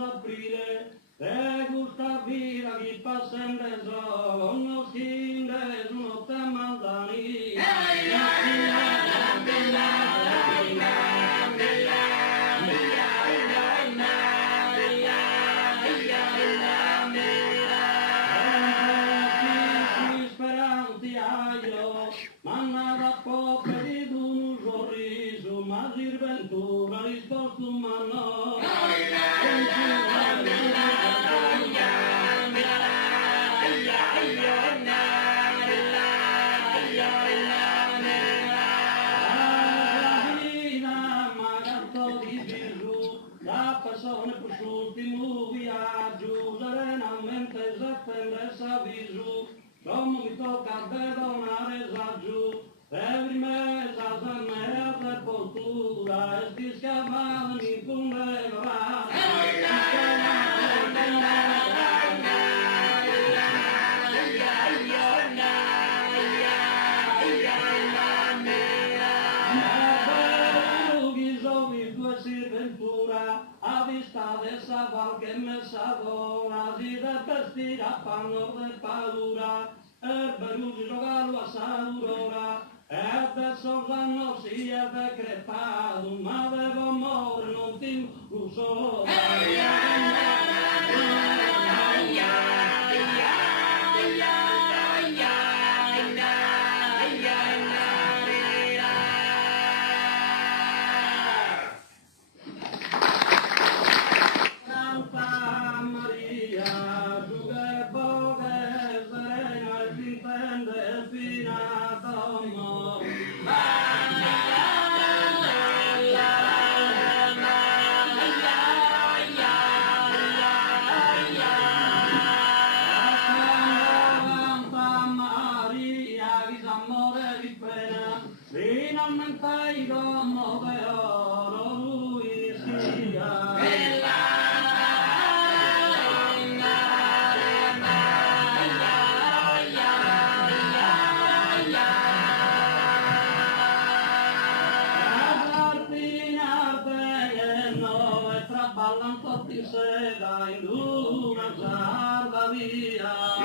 Aprile, e gusta vira chi passa in reso, non si indes uno temandani. Speranti aio, manna da poche di un sorriso, ma sirventura risposto ma no. Persone per l'ultimo viaggio, serenamente settembro s'avviso, come mi tocca perdonare giù, per me sa me per postura, e ti scavani con le a vista dessa val che me s'adora, si de vestirà panno de paura, e per un giocarlo a s'aurora, e per sorranno si è decretato, ma devo morire, non ti lo so. Finalmente domo de oro lui sia. Ballan tutti seda in una sarda via.